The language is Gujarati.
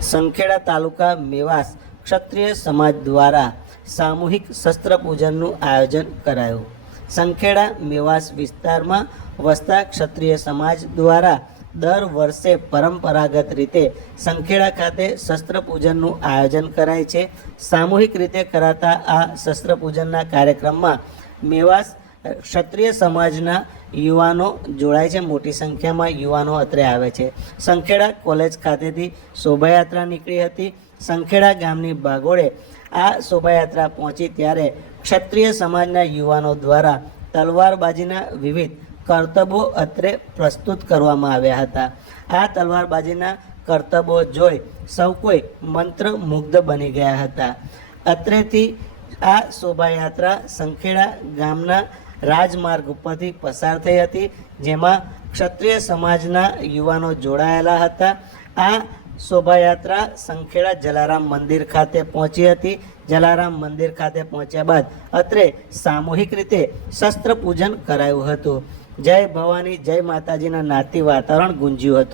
સંખેડા તાલુકા મેવાસ ક્ષત્રિય સમાજ દ્વારા સામૂહિક શસ્ત્ર પૂજનનું આયોજન કરાયું. સંખેડા મેવાસ વિસ્તારમાં વસતા ક્ષત્રિય સમાજ દ્વારા દર વર્ષે પરંપરાગત રીતે સંખેડા ખાતે શસ્ત્ર પૂજનનું આયોજન કરાય છે. સામૂહિક રીતે કરાતા આ શસ્ત્ર પૂજનના કાર્યક્રમમાં મેવાસ ક્ષત્રિય સમાજના યુવાનો જોડાય છે. મોટી સંખ્યામાં યુવાનો અત્રે આવે છે. સંખેડા કોલેજ ખાતેથી શોભાયાત્રા નીકળી હતી. સંખેડા ગામની બાગોળે આ શોભાયાત્રા પહોંચી ત્યારે ક્ષત્રિય સમાજના યુવાનો દ્વારા તલવારબાજીના વિવિધ કરતબો અત્રે પ્રસ્તુત કરવામાં આવ્યા હતા. આ તલવારબાજીના કરતબો જોઈ સૌ કોઈ મંત્રમુગ્ધ બની ગયા હતા. અત્રેથી આ શોભાયાત્રા સંખેડા ગામના રાજમાર્ગ ઉપરથી પસાર થઈ હતી, જેમાં ક્ષત્રિય સમાજના યુવાનો જોડાયેલા હતા. આ શોભાયાત્રા સંખેડા જલારામ મંદિર ખાતે પહોંચી હતી. જલારામ મંદિર ખાતે પહોંચ્યા બાદ અત્રે સામૂહિક રીતે શસ્ત્ર પૂજન કરાયું હતું. જય ભવાની, જય માતાજીના નાતી વાતાવરણ ગુંજ્યું હતું.